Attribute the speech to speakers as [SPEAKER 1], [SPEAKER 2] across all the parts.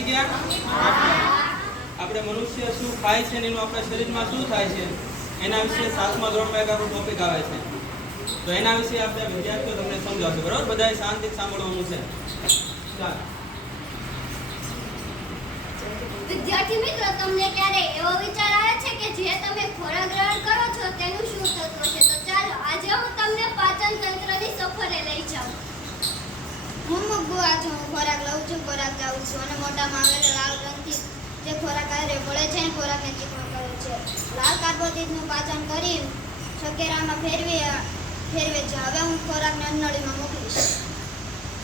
[SPEAKER 1] સમજી ગયા. આપણે મનુષ્ય શું ખાય છે એનું આપણા શરીરમાં શું થાય છે એના વિશે સાતમા ધોરણમાં એક આપણો ટોપિક આવે છે. તો એના વિશે આપણે વિદ્યાર્થીઓ તમને સમજાવશે. બરાબર? બધાએ શાંતિ સાંભળવાનું છે.
[SPEAKER 2] વિદ્યાર્થી મિત્રો તમને ક્યારે એવો વિચાર આવે છે કે જે તમે ખોરાક ગ્રહણ કરો છો તેનું શું તત્વ છે? તો ચાલો આજે હું તમને પાચન તંત્રની સફરે લઈ જાઉં.
[SPEAKER 3] હું મગુઆ આજે હું ખોરાક લઉં છું. ખોરાક લાવું છું અને મોઢામાં આવેલા લાલ રંગથી જે ખોરાક આરે પડે છે અને ખોરાકને ચીકણો કરે છે. લાલ કાર્બોદિતનું પાચન કરી શકેરામાં ફેરવી, ફેરવે છે. હવે હું ખોરાકને અન્નળીમાં મોકલીશ.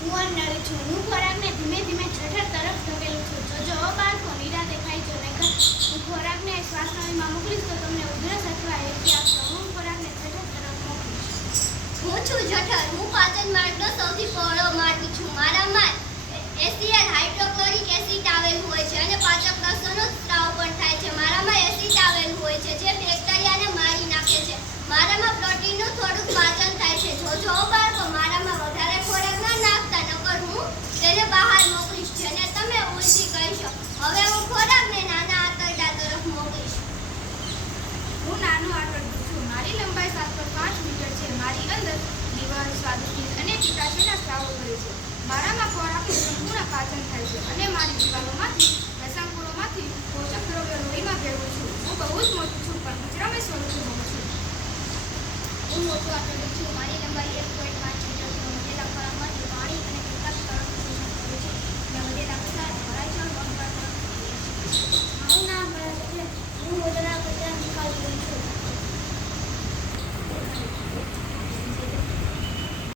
[SPEAKER 2] હું અન્નળી છું. હું ખોરાકને ધીમે ધીમે જઠર તરફ ધકેલું છું. જો જો બાળકો, નિરાતે ખાઈ છે નહીંતર હું ખોરાકને શ્વાસનળીમાં મોકલીશ તો તમને ઉધરસ અથવા એલર્જી આવશે હું ખોરાકને જઠર તરફ મોકલીશ. હું છું જઠર. હું પાચન માર્ગનો સૌથી પહોળો માર્ગ છું. મારામાં એસીએલ હાઇડ્રોક્લોરિક એસિડ આવેલું હોય છે અને પાચક રસોનો સ્ત્રાવ પણ થાય છે મારામાં એસિડ આવેલું હોય છે જે બેક્ટેરિયાને મારી નાખે છે મારામાં પ્રોટીનનું થોડુંક પાચન થાય છે જોજો ઓ બાળકો મારામાં વધારે ખોરાક ન નાખતા નકર હું તેને બહાર મોકલીશ જેને તમે ઉલટી કહીશો હવે હું ખોરાકને નાના આંતરડા તરફ મોકલીશ
[SPEAKER 4] હું નાનું આંતરડું છું મારી લંબાઈ મારામાં ખોરાકનું સંપૂર્ણ પાચન થાય છે અને મારી દિવાલોમાંથી રસાંકુરોમાંથી પોષક દ્રવ્યો લોહીમાં ભેળવું છું. હું બહુ જ મોટું છું, પણ વિશ્રામી સ્વરૂપે હોઉં છું.
[SPEAKER 2] હું મોટું આંતરડું છું. મારી લંબાઈ એક પોઈન્ટ